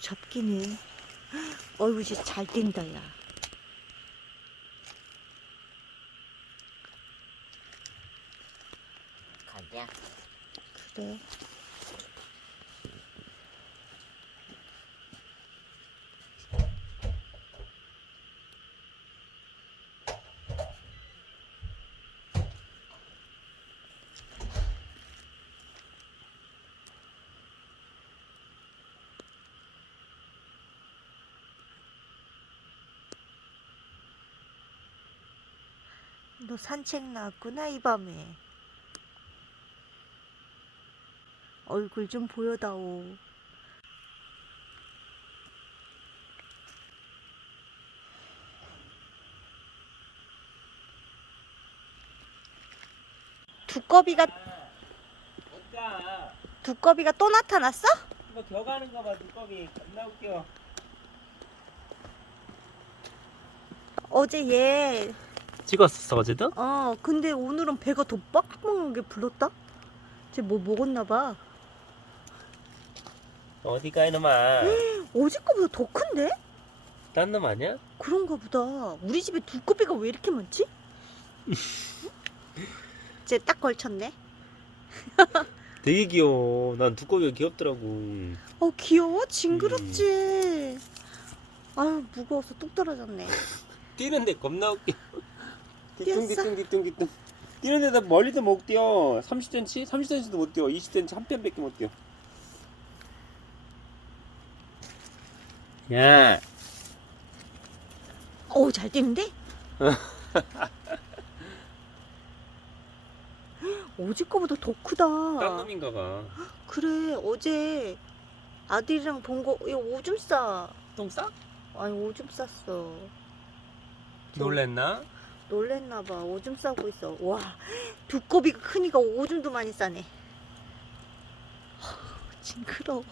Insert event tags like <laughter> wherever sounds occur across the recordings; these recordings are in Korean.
접기는 어이구 진짜 잘 뛴다 야. 가자. 그래 너 산책 나왔구나 이 밤에. 얼굴 좀 보여다오. 두꺼비가 어까 두꺼비가 또 나타났어? 이거 겨가는 거 봐 두꺼비. 겁나 웃겨. 어제 얘 찍었었어 어제도? 어, 근데 오늘은 배가 더 빡빡하게 불렀다? 쟤 뭐 먹었나 봐. 어디가 이놈아 어제 거보다 더 큰데? 딴 놈 아니야? 그런가 보다. 우리 집에 두꺼비가 왜 이렇게 많지? <laughs> 쟤 딱 걸쳤네. <laughs> 되게 귀여워 난 두꺼비가 귀엽더라고 어, 귀여워? 징그럽지? 아유, 무거워서 뚝 떨어졌네. <laughs> 뛰는데 겁나 웃겨 뛰었어? 뒤뚱 뒤뚱 뒤뚱 뛰는데 나 멀리도 못 뛰어 30cm? 30cm도 못 뛰어 20cm 한 뼘밖에 못 뛰어 야 어우, 잘 뛰는데? <laughs> 어제 거보다 더 크다. 딴 놈인가 봐 그래, 어제 아들이랑 본 거, 이거 오줌 싸. 똥 싸? 아니, 오줌 쌌어. 놀랬나? 놀랬나 봐. 오줌 싸고 있어. 와, 두꺼비가 크니까 오줌도 많이 싸네. 징그러워.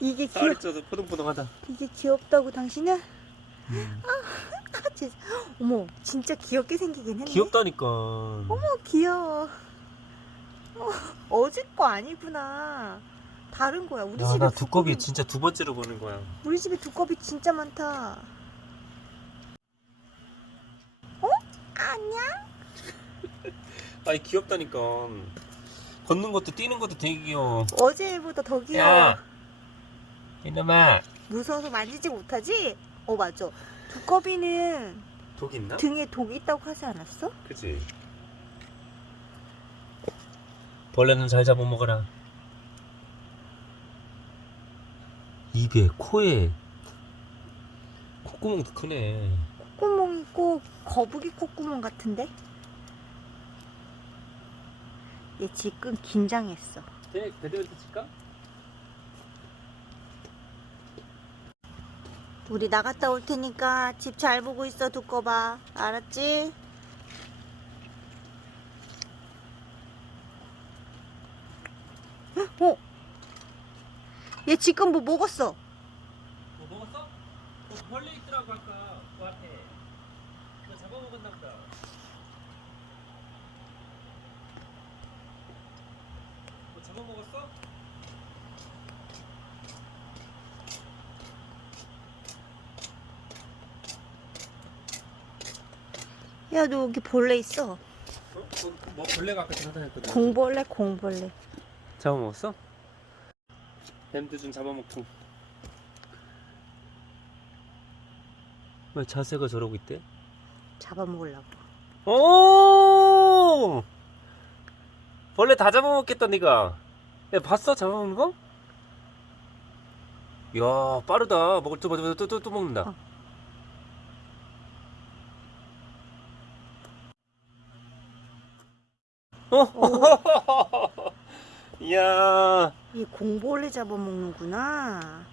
이게 귀엽, 쪄서 포동포동하다 이게 귀엽다고 당신은? 아, 쟤, 어머, 진짜 귀엽게 생기긴 했네. 귀엽다니까 어머, 귀여워. 어, 어제 거 아니구나. 다른 거야. 우리 야, 집에 두꺼비- 진짜 두 번째로 보는 거야 우리 집에 두꺼비 진짜 많다. 어? 안녕? <laughs> 아니 귀엽다니까 걷는 것도 뛰는 것도 되게 귀여워 어제보다 더 귀여워. 야 이놈아 무서워서 만지지 못하지? 어 맞아. 두꺼비는 독 있나? 등에 독이 있다고 하지 않았어? 그치 벌레는 잘 잡아 먹어라 입에 코에 콧구멍도 크네 있고 거북이 콧구멍 같은데? 얘 지금 긴장했어. 네, 그대로 칠까? 우리 나갔다 올 테니까 집 잘 보고 있어 두꺼봐. 알았지? 어? 얘 지금 뭐 먹었어? 뭐 먹었어? 뭐 벌레 있더라고 아까 그 앞에 너 잡아먹었나 보다 뭐 잡아먹었어? 야, 너 여기 벌레 있어. 어? 뭐, 뭐 벌레가 아까 지나다녔거든 공벌레, 공벌레. 잡아먹었어? 뱀도 좀 잡아먹고 왜 자세가 저러고 있대? 잡아먹으려고. 오! 벌레 다 잡아먹겠다 니가 야 봤어 잡아먹는 거? 이야 빠르다 먹을 때마다 또, 또, 또 먹는다 어. 어? 이야 <laughs> 이 공벌레 잡아먹는구나.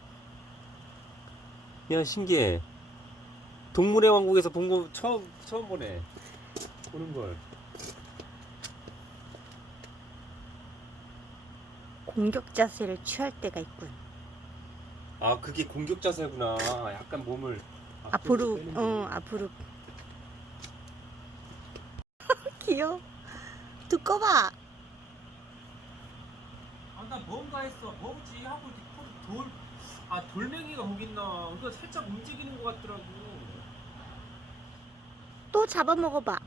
야 신기해 동물의 왕국에서 본 거 처음 처음 보네 보는 걸 공격 자세를 취할 때가 있군. 아 그게 공격 자세구나 약간 몸을 앞으로, 빼는 어, 거. 앞으로. <laughs> 귀여워. 두꺼봐. 아나 뭔가 했어 뭐지 하고 돌, 아 돌멩이가 거기 있나? 이거 살짝 움직이는 것 같더라고. 또 잡아먹어봐.